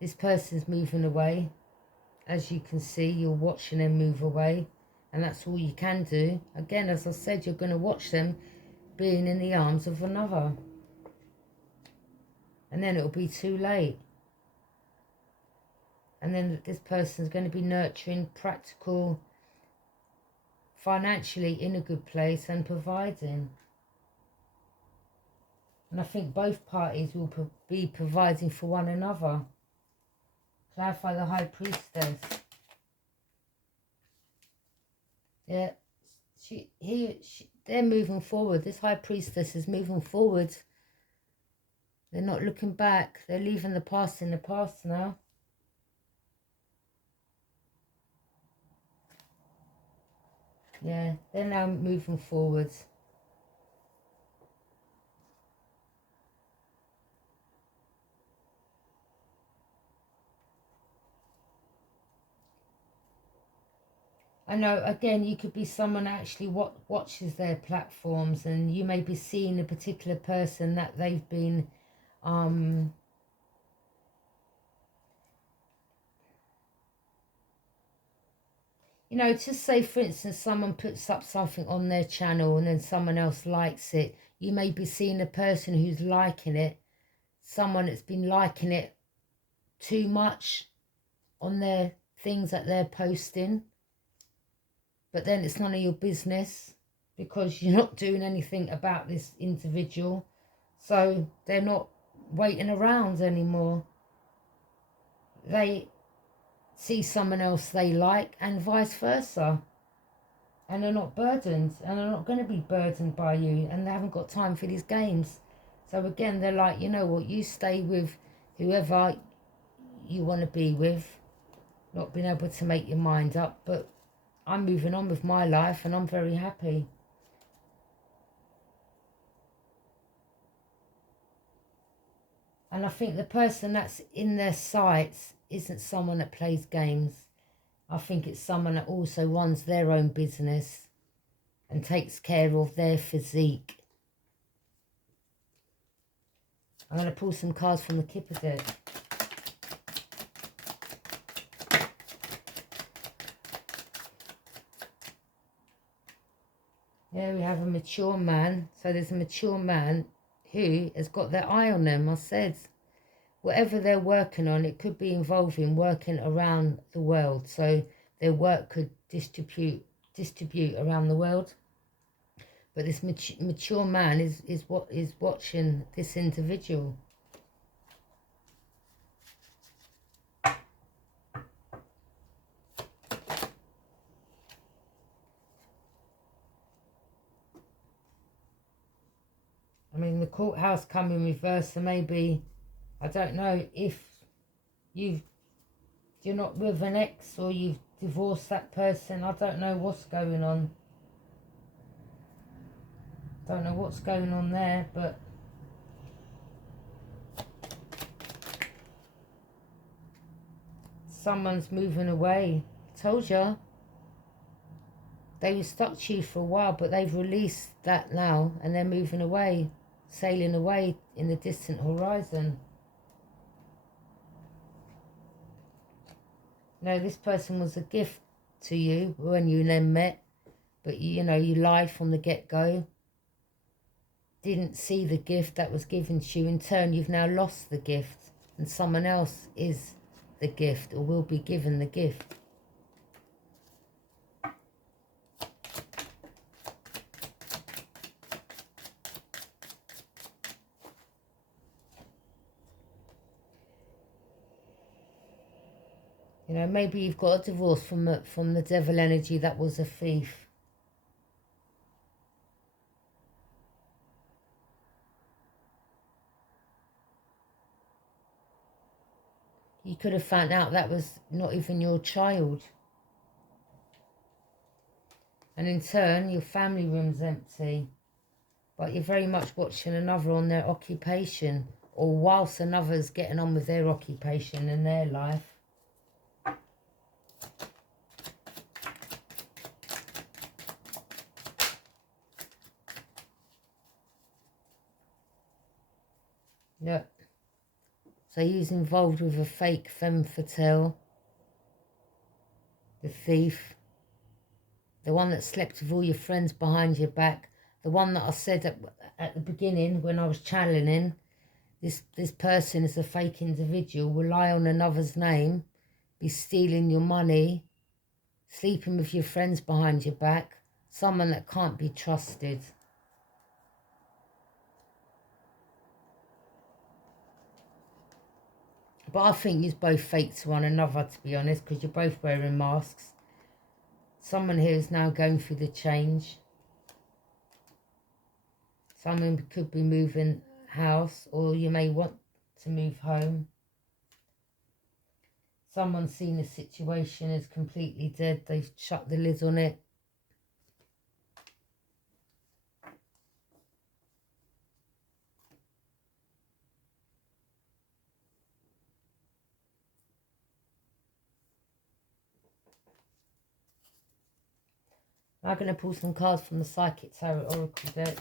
This person's moving away. As you can see, you're watching them move away. And that's all you can do. Again, as I said, you're going to watch them being in the arms of another. And then it'll be too late. And then this person's going to be nurturing, practical, financially in a good place and providing. And I think both parties will be providing for one another. Clarify the High Priestess. Yeah, they're moving forward. This High Priestess is moving forward. They're not looking back. They're leaving the past in the past now. Yeah, they're now moving forward. I know, again, you could be someone actually watches their platforms, and you may be seeing a particular person that they've been, you know, just say, for instance, someone puts up something on their channel and then someone else likes it. You may be seeing a person who's liking it, someone that's been liking it too much on their things that they're posting. But then it's none of your business because you're not doing anything about this individual. So they're not waiting around anymore. They see someone else they like and vice versa. and they're not burdened, and they're not going to be burdened by you, and they haven't got time for these games. So again, they're like, you know what, you stay with whoever you want to be with, not being able to make your mind up, but I'm moving on with my life and I'm very happy. And I think the person that's in their sights isn't someone that plays games. I think it's someone that also runs their own business and takes care of their physique. I'm going to pull some cards from the Kipper deck. There we have a mature man. So there's a mature man who has got their eye on them. I said, whatever they're working on, it could be involving working around the world. So their work could distribute around the world. But this mature man is watching this individual. I mean, the courthouse come in reverse, so maybe, I don't know, if you're not with an ex or you've divorced that person, I don't know what's going on. Don't know what's going on there, but someone's moving away. Told you. They were stuck to you for a while, but they've released that now and they're moving away, sailing away in the distant horizon. No, this person was a gift to you when you then met, but you know, you lied from the get-go. Didn't see the gift that was given to you. In turn, you've now lost the gift, and someone else is the gift or will be given the gift. You know, maybe you've got a divorce from the devil energy that was a thief. You could have found out that was not even your child. And in turn, your family room's empty. But you're very much watching another on their occupation, or whilst another's getting on with their occupation and their life. Yep. So he's involved with a fake femme fatale. The thief. The one that slept with all your friends behind your back. The one that I said at the beginning when I was channeling. This person is a fake individual, will lie on another's name, be stealing your money, sleeping with your friends behind your back. Someone that can't be trusted. But I think you're both fake to one another, to be honest, because you're both wearing masks. Someone here is now going through the change. Someone could be moving house, or you may want to move home. Someone's seen the situation as completely dead. They've shut the lid on it. I'm going to pull some cards from the Psychic Tarot Oracle deck.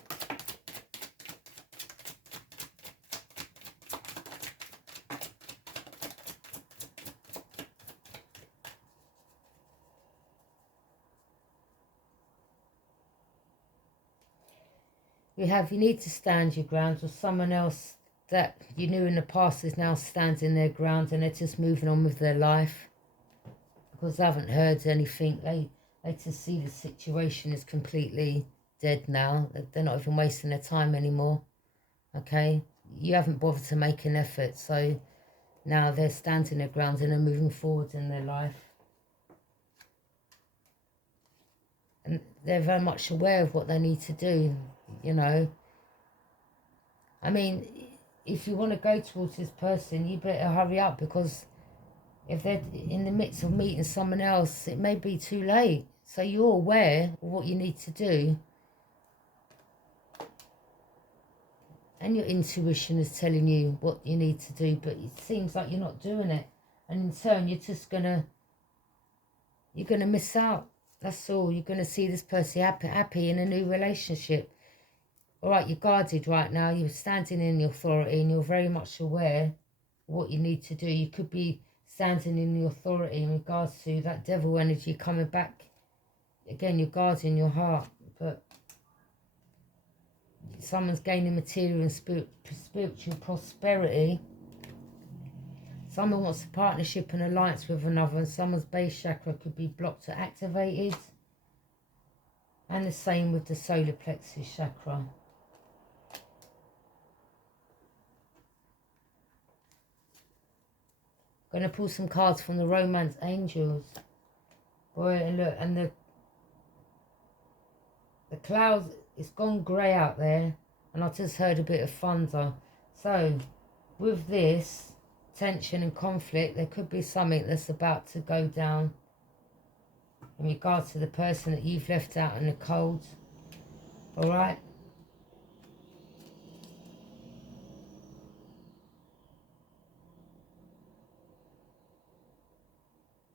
We have, you need to stand your ground, or someone else that you knew in the past is now standing their ground and they're just moving on with their life. Because they haven't heard anything. They just see the situation is completely dead now. They're not even wasting their time anymore. Okay? You haven't bothered to make an effort. So now they're standing their ground and they're moving forward in their life. And they're very much aware of what they need to do, you know. I mean, if you want to go towards this person, you better hurry up, because if they're in the midst of meeting someone else, it may be too late. So you're aware of what you need to do. And your intuition is telling you what you need to do, but it seems like you're not doing it. And in turn, you're gonna miss out. That's all. You're gonna see this person happy in a new relationship. All right, you're guarded right now. You're standing in your authority, and you're very much aware of what you need to do. You could be standing in the authority in regards to that devil energy coming back. Again, you're guarding your heart, but someone's gaining material and spiritual prosperity. Someone wants a partnership and alliance with another, and someone's base chakra could be blocked or activated. And the same with the solar plexus chakra. I'm going to pull some cards from the romance angels. Boy, and look, and the clouds, it's gone grey out there, and I just heard a bit of thunder. So, with this tension and conflict, there could be something that's about to go down in regards to the person that you've left out in the cold. All right?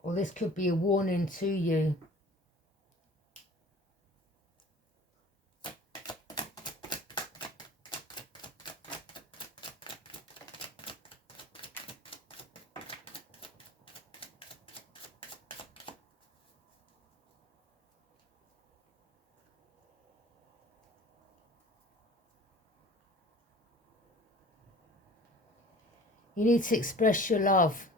Or this could be a warning to you. You need to express your love,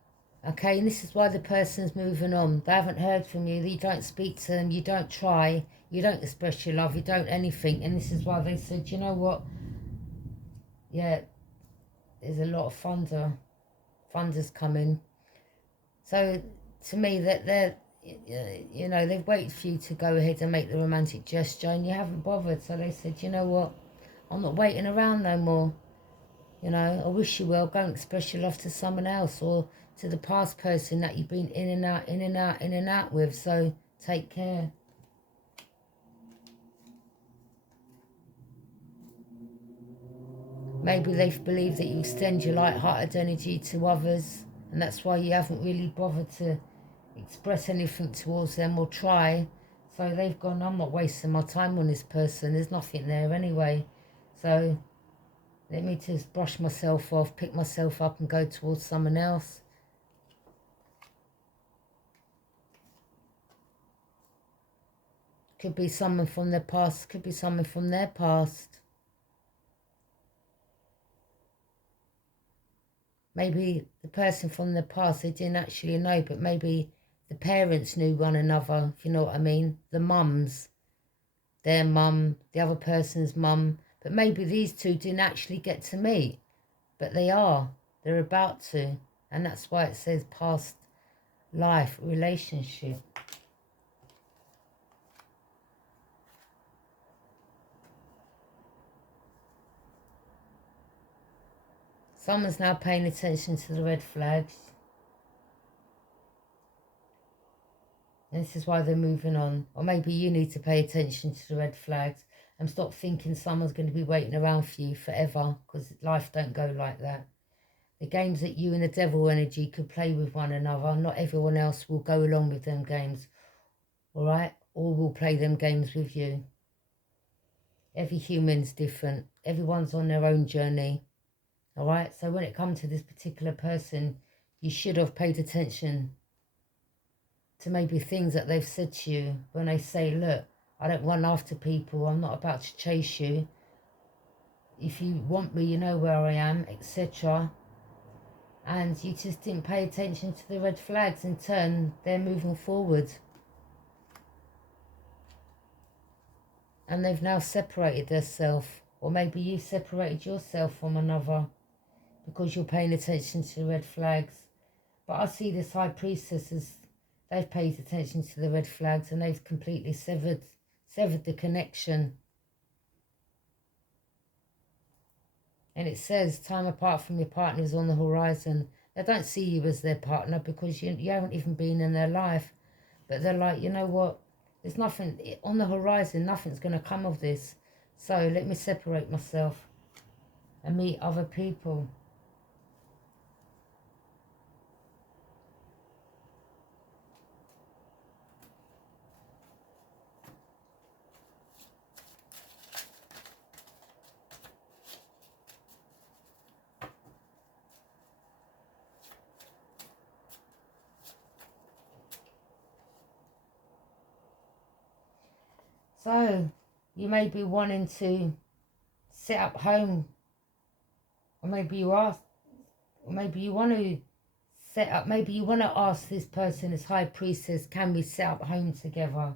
okay? And this is why the person's moving on. They haven't heard from you. You don't speak to them. You don't try. You don't express your love. You don't anything. And this is why they said, you know what? Yeah, there's a lot of thunder. Thunder's coming. So, to me, that they're, you know, they've waited for you to go ahead and make the romantic gesture, and you haven't bothered. So they said, you know what? I'm not waiting around no more. You know, I wish you well. Go and express your love to someone else, or to the past person that you've been in and out, in and out, in and out with. So take care. Maybe they've believed that you extend your light-hearted energy to others, and that's why you haven't really bothered to express anything towards them or try. So they've gone, I'm not wasting my time on this person. There's nothing there anyway. So let me just brush myself off, pick myself up and go towards someone else. Could be someone from their past, could be someone from their past. Maybe the person from the past they didn't actually know, but maybe the parents knew one another, if you know what I mean. The mums, their mum, the other person's mum. But maybe these two didn't actually get to meet, but they are. They're about to. And that's why it says past life relationship. Someone's now paying attention to the red flags. And this is why they're moving on. Or maybe you need to pay attention to the red flags and stop thinking someone's going to be waiting around for you forever, because life don't go like that. The games that you and the devil energy could play with one another, not everyone else will go along with them games, all right? Or will play them games with you. Every human's different. Everyone's on their own journey, all right? So when it comes to this particular person, you should have paid attention to maybe things that they've said to you when they say, look, I don't run after people, I'm not about to chase you. If you want me, you know where I am, etc. And you just didn't pay attention to the red flags. In turn, they're moving forward. And they've now separated themselves. Or maybe you separated yourself from another because you're paying attention to the red flags. But I see this high priestess as they've paid attention to the red flags and they've completely severed severed the connection. And it says time apart from your partner is on the horizon. They don't see you as their partner because you haven't even been in their life. But they're like, you know what? There's nothing on the horizon. Nothing's going to come of this. So let me separate myself and meet other people. So you may be wanting to set up home, or maybe you ask, or maybe you want to set up, maybe you want to ask this person, this high priestess, can we set up home together?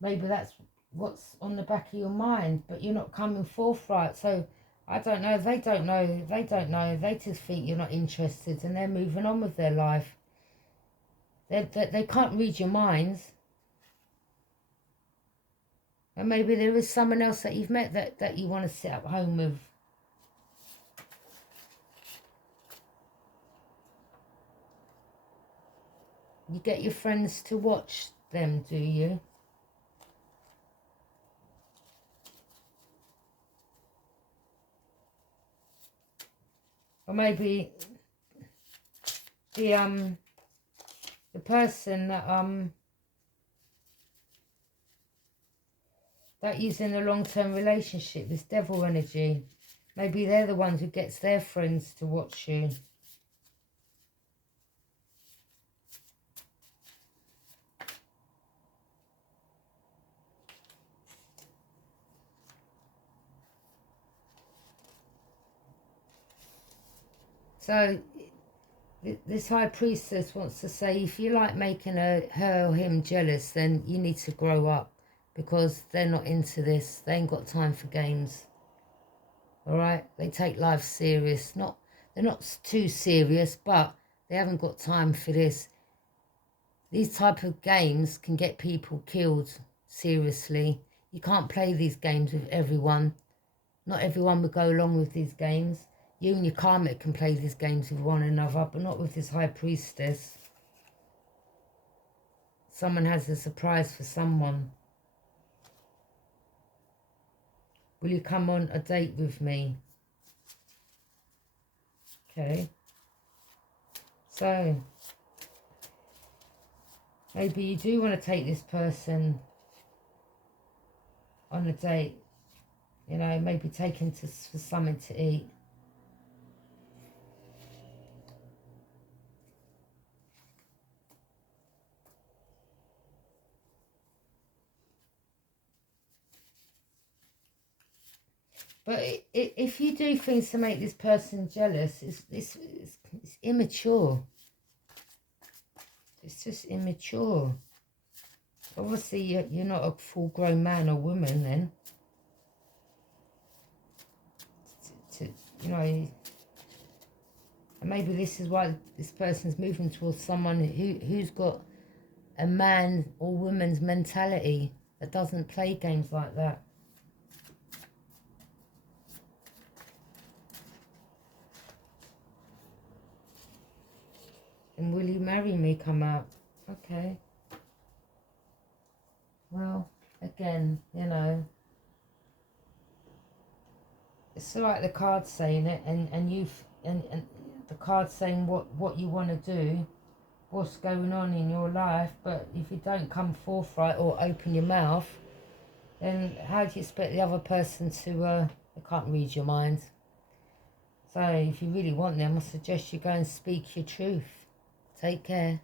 Maybe that's what's on the back of your mind, but you're not coming forthright. So I don't know, they don't know, they just think you're not interested and they're moving on with their life. They can't read your minds. And maybe there is someone else that you've met that you want to set up home with. You get your friends to watch them, do you? Or maybe the person that is in a long-term relationship, this devil energy, maybe they're the ones who gets their friends to watch you. So this high priestess wants to say, if you like making her or him jealous, then you need to grow up, because they're not into this. They ain't got time for games. All right? They take life serious. They're not too serious, but they haven't got time for this. These type of games can get people killed, seriously. You can't play these games with everyone. Not everyone would go along with these games. You and your karmic can play these games with one another, but not with this high priestess. Someone has a surprise for someone. Will you come on a date with me? Okay. So, maybe you do want to take this person on a date. You know, maybe take him for something to eat. But if you do things to make this person jealous, it's immature. It's just immature. Obviously, you're not a full-grown man or woman then. You know, and maybe this is why this person's moving towards someone who's got a man or woman's mentality that doesn't play games like that. And will you marry me come out? Okay. Well, again, you know, it's like the card's saying it, and the card's saying what you want to do, what's going on in your life. But if you don't come forthright or open your mouth, then how do you expect the other person to, they can't read your mind. So if you really want them, I suggest you go and speak your truth. Take care.